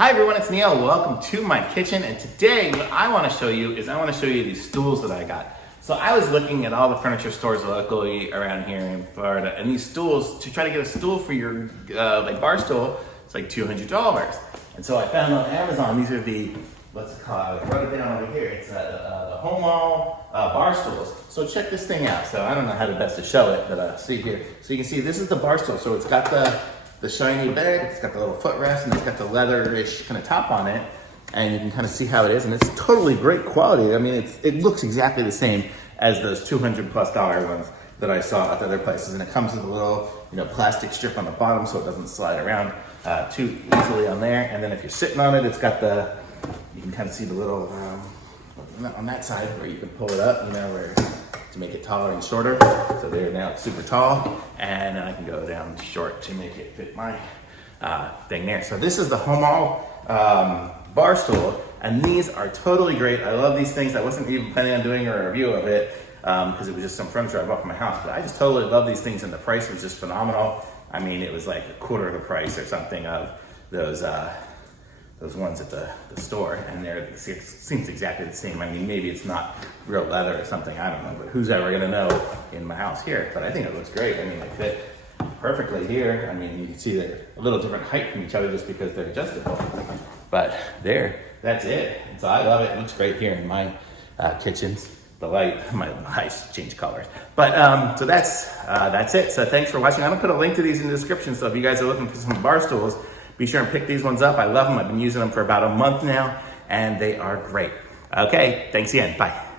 Hi everyone, it's Neil. Welcome to my kitchen, and today what I want to show you is these stools that I got. So I was looking at all the furniture stores locally around here in Florida, and these stools, to try to get a stool for your like Barstool, it's like $200. And so I found on Amazon, these are the, what's it called? I wrote it down over here. It's the Homall Barstools. So check this thing out. So I don't know how to best to show it, but see here. So you can see this is the Barstool. So it's got the shiny bed, it's got the little footrest, and it's got the leather-ish kind of top on it, and you can kind of see how it is, and it's totally great quality. I mean, it looks exactly the same as those $200+ ones that I saw at other places, and it comes with a little, plastic strip on the bottom so it doesn't slide around too easily on there. And then if you're sitting on it, it's got you can kind of see the little on that side where you can pull it up, to make it taller and shorter. So there, now it's super tall, and then I can go down short to make it fit my thing there. So this is the Homall Barstool, and these are totally great. I love these things. I wasn't even planning on doing a review of it because it was just some furniture I bought from my house, but I just totally love these things, and the price was just phenomenal. I mean, it was like a quarter of the price or something of those ones at the store, and it seems exactly the same. I mean, maybe it's not real leather or something, I don't know, but who's ever gonna know in my house here? But I think it looks great. I mean, they fit perfectly here. I mean, you can see they're a little different height from each other just because they're adjustable. But there, that's it. And so I love it. It looks great here in my kitchens. The my lights change colors. But so that's it. So thanks for watching. I'm gonna put a link to these in the description. So if you guys are looking for some Barstools, be sure and pick these ones up. I love them. I've been using them for about a month now, and they are great. Okay, thanks again. Bye.